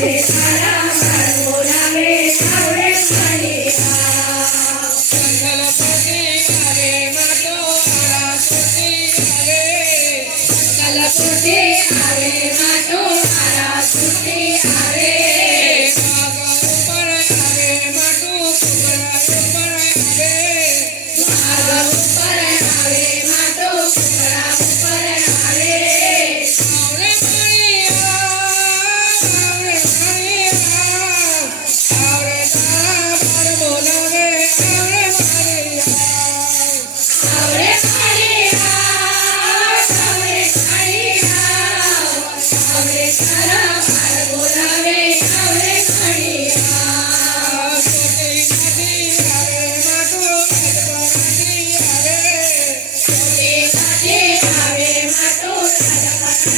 Yes. Gracias.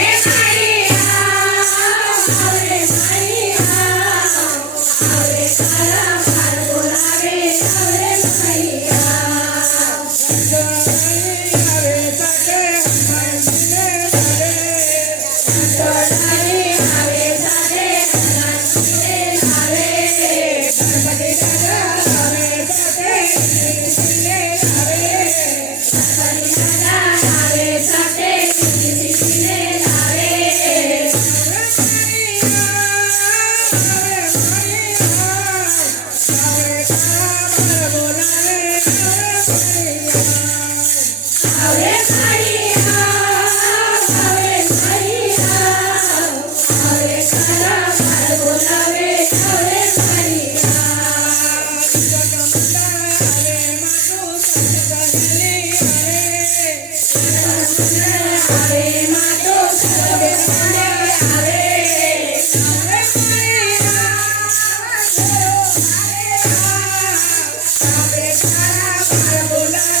Hola.